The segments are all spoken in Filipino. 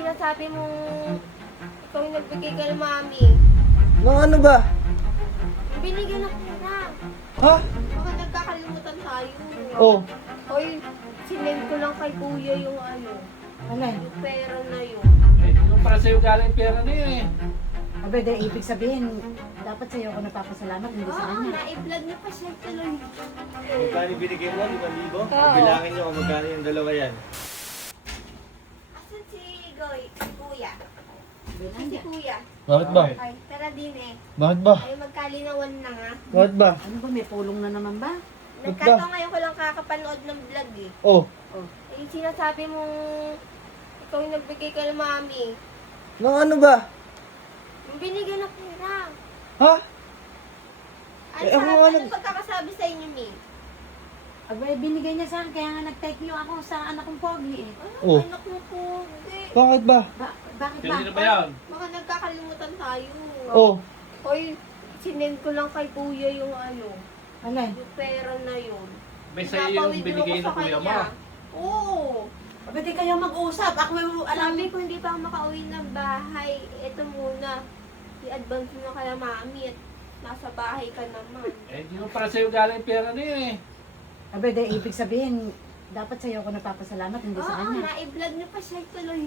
sinasabi mong ikaw yung nagbigay kay mami. Mga ano ba? Binigyan ng pera. Ha? Baka nagkakalimutan tayo. Oh. Hoy, sinend ko lang kay kuya yung ano, Alay, yung pera na yun. Eh, yung para sa'yo galing pera na yun eh. abe, dahil ibig sabihin, dapat sa'yo ako napapasalamat, hindi sa Oo, kanya. na-vlog niya pa siya tuloy. Magkano binigay mo? 5,000? Oo. Bilangin nyo kung magkano yung dalawa yan. Asan si Goy? Si kuya. Bilang Si niya. kuya. Bakit ba? Ay, tara din eh. Bakit ba? Ay, magkalinawan na nga. Bakit ba? Ano ba, may pulong na naman ba? Nagkataon ngayon ko lang kakapanood ng vlog eh. Oh. Oh, Yung sinasabi mong ikaw yung nagbigay kay mami. Mga ano ba? Yung binigyan ng pera. Ha? Ano Eh, ako nga ano nag- pagkakasabi sa inyo, Mi? abe, binigay niya sa akin, kaya nga nag-take niyo ako sa anak kong pogi eh. Ano, Oh. anak mo po. Hindi. Bakit ba? Bakit Kaya ba? sino ba yan? Baka nagkakalimutan tayo. Oh. Hoy, sinend ko lang kay kuya yung ano, Alay, yung pera na yun. May sa'yo yung Pinapawithdraw binigay ko ng sa kuya mo. kanya. Oo. abe, di kayo mag-usap. Ako, alam Sabi ko hindi pa ako makauwi ng bahay. Ito muna. I-advance mo na kaya mami at nasa bahay ka naman. Eh, yung para sa'yo galing pera na yun eh. abe, dahil ibig sabihin, dapat sa'yo ako napapasalamat, hindi sa Oo, kanya. na-vlog niya pa siya tuloy.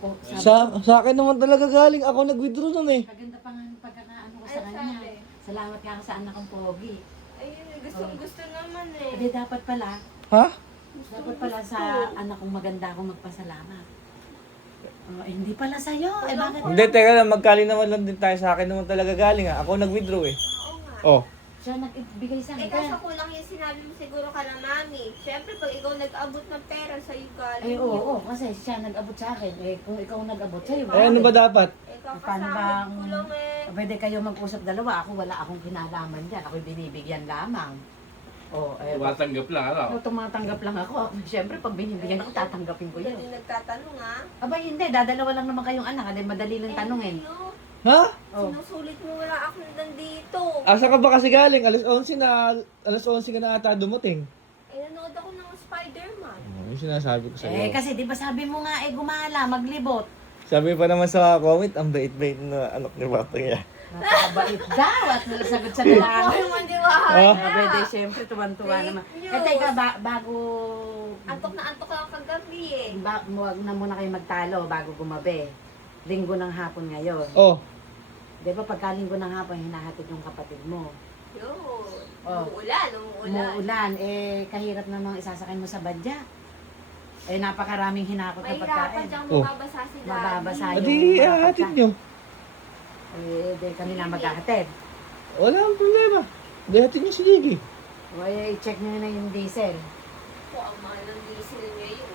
Oh, sabi, Sa akin naman talaga galing. Ako nag-withdraw nun eh. kaganda pa nga ng pagkakaano ko sa Ay, kanya. sabi. Salamat nga ako sa anak kong pogi. Ayun, gustong-gusto naman eh. Hindi, dapat pala, Ha? dapat pala sa anak kong maganda ako magpasalamat. Oh, hindi pala sa'yo. Eh, bakit? Hindi, teka lang. Magkalinawan lang din tayo. Sa akin naman talaga galing ah. Ako nag-withdraw eh. Oo nga. Oh. Siya nagbigay sa Eh akin. kaso kulang yung sinabi mo siguro ka na mami. Siyempre pag ikaw nag-abot ng pera sa'yo galing Ay, oo, yun. oo, kasi siya nag-abot sa akin. Eh, kung ikaw nag-abot sa'yo, Eh, ano ba dapat? Eh Paano kakasama bang- ko lang eh. Pwede kayo mag-usap dalawa. Ako wala akong kinalaman dyan. Ako'y binibigyan lamang. Oh, eh, Tumatanggap lang, ano? tumatanggap lang ako. Siyempre, pag binibigyan ako, tatanggapin ko Hindi yun. nagtatanong ha. Aba, hindi. Dadalawa lang naman kayong anak. Adi, madali lang tanungin. Ano? Ha? Oh. Sinusulit mo wala ako nandito. Asa ka ba kasi galing? Alas 11 ka na ata dumating. Eh nanood ako ng Spider-Man. Yung sinasabi ko sa'yo. Eh, kasi di ba sabi mo nga, gumala, maglibot. Sabi pa naman sa comment, ang bait-bait na anak ni Batang yan. Napakabait daw at nasagot sa Ako dalaga. naman di ba? Oh. Pwede, siyempre, tuwan-tuwa Fake naman. news. Eh, teka, bago... Antok na antok lang kagabi eh. Huwag na muna kayo magtalo bago gumabi. Linggo ng hapon ngayon. Oh. Di ba pagka linggo ng hapon, hinahatid yung kapatid mo. Yun. Oh. Umuulan, umuulan. Umuulan, eh, kahirap namang isasakay mo sa badya. Eh, napakaraming hinakot na Mahirapan pagkain. diyang Oh. mababasa si Daddy. Mababasa yun. Adi, hatid nyo. Eh, di kami na maghahatid. Wala ang problema. Di hatid nyo si Gigi. O, eh, check nyo na yung diesel. Po, ang mahal ng diesel ngayon.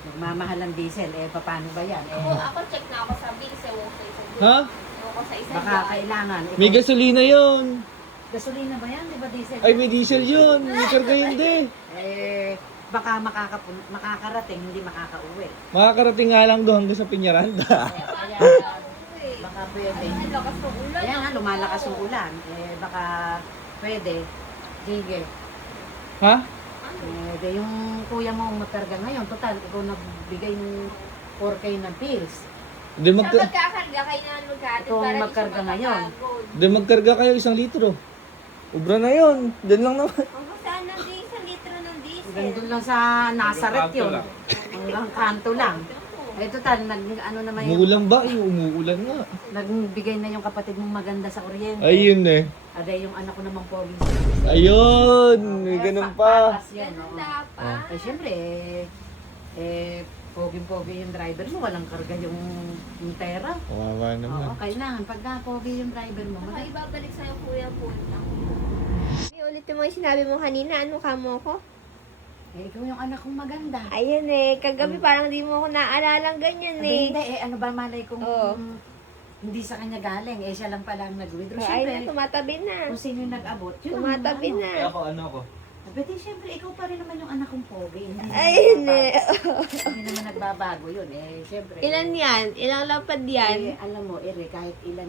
Nagmamahal ang diesel, eh, paano ba yan? Ako, Eh, ako check na ako sa bills. Ewan ko sa isang bill. Ha? Ewan ko sa isang baka bill. kailangan. Ikaw, May gasolina yun. gasolina ba yan? Di ba diesel? Ay, may diesel yun. May karga yun din. Eh, baka makakarating, hindi makakauwi. Makakarating nga lang doon hanggang sa Piñaranda. Kaya, Eh, baka pwede. ang lakas ng ulan. Kaya nga, lumalakas yung ulan. Eh, baka pwede. Sige. Ha? Eh, de yung kuya mo magkarga ngayon. Total, ikaw nagbigay ng 4K ng pills. Di, Sa magkakarga, kayo na magkatid. Ito ang para di siya magkarga ngayon. mapapagod. di magkarga kayo 1 litro. Ubra na yun. Diyan lang naman. Ang saan ng isang litro ng diesel? Gandun lang sa Nazareth Kanto yun. lang. Hanggang kanto lang. Eh, total, ano naman yung, Umuulan ba? Ay, umuulan nga. nagbigay na yung kapatid mong maganda sa kuryente. Ayun eh. Aday yung anak ko namang pogi. Ayun. May ganun pa. Patas yan, Ganun oo. dapat. Eh, syempre, pogi-pogi yung driver mo, walang karga yung pera. Kawawa Oo, naman. kailangan. Pagka pogi yung driver mo, Baka ibabalik sa'yo kuya po lang. May ulit mo yung sinabi mo kanina, ano ka mo ko? ikaw yung anak kong maganda. Ayun eh, kagabi parang di mo ako naalalang ganyan Sabi, eh. hindi, ano ba malay kung Oo. hindi sa kanya galing, siya lang pala ang nag-withdraw. Ay na, Siyempre, tumatabi na. kung sino yung nag-abot, yun ang Tumatabi ano. na. ano ako? Pwede, siyempre, ikaw pa rin naman yung anak kong pogi. Hindi naman Ayun eh. nagbabago. Hindi naman nagbabago yun. Siyempre. Ilan yan? Ilang lapad yan? Alam mo, kahit ilan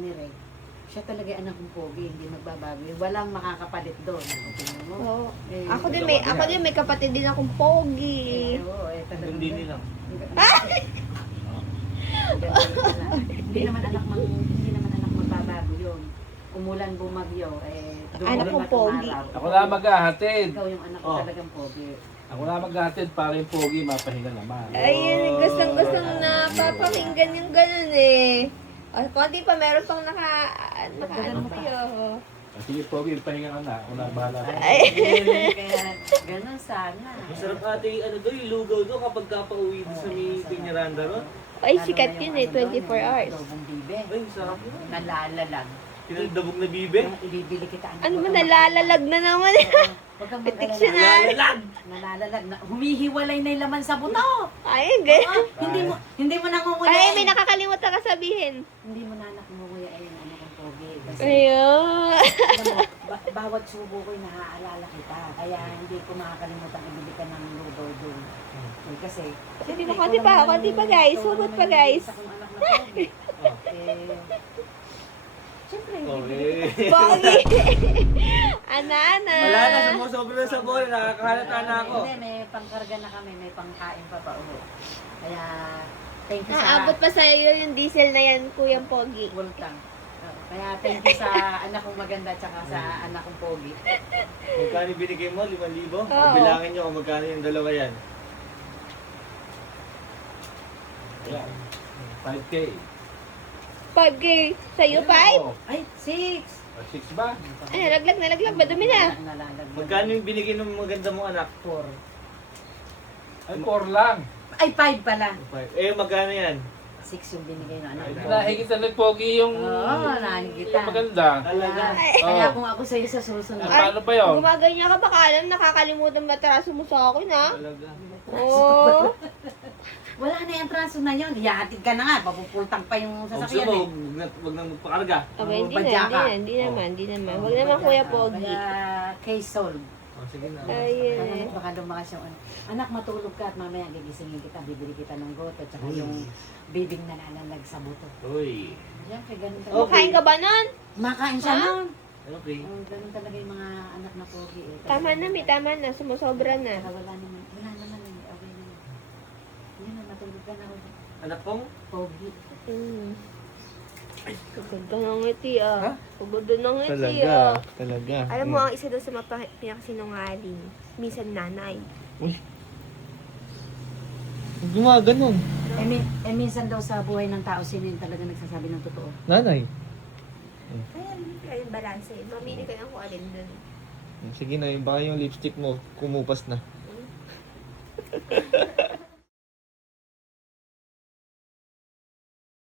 siya talaga yung anak kong pogi. Hindi nagbabago yun. Walang makakapalit doon. Tingnan mo. Oo. Eh, Ako din may kapatid din akong pogi. oo, talagang Hindi nilang. Hindi naman anak magbabago yun. Umulan, bumagyo, Anak dumulan kong at pogi. umaraw. Ako na maghahatid. Ikaw yung anak ko Oh. talagang pogi. Ako na maghahatid para yung pogi mapahinga naman. Ayun, gustong na papakinggan yung ganun eh. O, konti pa, meron pang naka-ano kayo. Sige, pogi, pahinga ka na. Ako na bahala. Kaya ganun sana. Masarap ate, ano doon, yung lugaw doon kapag kapauwi doon sa may Piñaranda ron. Ay, sikat yun eh, 24 hours. Dobong bibe. Ay, sarap yun. Nalalalag. Pinagdabog na bibe. Ibibili kita. Ano mo, nalalalag na naman. Huwag kang Dictionary. Nalalalag na. Humihiwalay na yung laman sa buto. Ay, ganun. Hindi mo nangunguya. Ay, may nakakalimutan ka sabihin. Hindi mo na nangunguya ayun ano kang pogi. Kasi Ayun. alam mo, bawat subo ko'y naaalala kita. Kaya hindi ko makakalimutan ibili ka ng lugaw doon. Kasi, Hindi mo, konti pa guys. Hugot pa guys. Isa kong anak na pogi. Siyempre, Oh, bibili eh. Pogi. Ana. Wala na, sumusobra na sa bola, nakakahalata na ako. Hindi, may pangkarga na kami, may pangkain pa pa uwi. Kaya, thank you sa Naabot pa sa'yo yung diesel na yan, Kuyang Pogi. Bultang. Kaya thank you sa anak kong maganda at saka sa anak kong pogi. Magkano binigay mo? 5,000? O Oo. bilangin nyo kung magkano yung dalawa yan. Ayan. 5K. 5K. Sa'yo, 5? Oo. Ay, 6! O, 6 ba? Ay, nalaglag. Madumi na. Nalalagyan. Magkano yung binigay ng maganda mong anak? 4. Ay, 4 lang. Ay, 5 pala. Eh, magkano yan? 6 yung binigay ng anak Ay, ko. nakikita ng pogi yung... Oo, nakikita. Yung maganda. Talaga. Kaya Oo. kung ako sa'yo sa susunod. Ah, paano pa yun? Gumaganyan ka, baka alam, nakakalimutan matraso mo sa akin, ha? Talaga. Oo. Wala na yung transo na yun. Iyahatid ka na nga. Papupultang pa yung Gusto sasakyan mo, eh. wag nang magpakarga. Aba, hindi badya ka. Hindi naman. Huwag naman, Kuya Pogi. Kaya, case solved. O, sige na. Ayun. Baka lumakas yung ano. Anak, matulog ka at mamaya gigisingin kita. Bibili kita ng goto at saka yung bibing nalalalag sa buto. Uy. Siyempre, ganun talaga. Okay. Makain ka ba nun? Makain siya Ha? nun. Okay. Ganun talaga yung mga anak na pogi eh. Tama na. Sumusobra na. Saka wala naman. Okay naman. Yun na, matulog ka na ulit. Anak kong? Pogi. Kaganda ng ngiti, ah. Ha? Kaganda ng ngiti, ah. Talaga. Alam mo, ang isa daw sa pinakasinungaling, minsan nanay. Uy. Gumaganon. Minsan daw sa buhay ng tao, sino yung talaga nagsasabi ng totoo? Nanay. Kaya yung balanse. Mamili ka ng kung alin dun. Sige na, yung baka yung lipstick mo, kumupas na.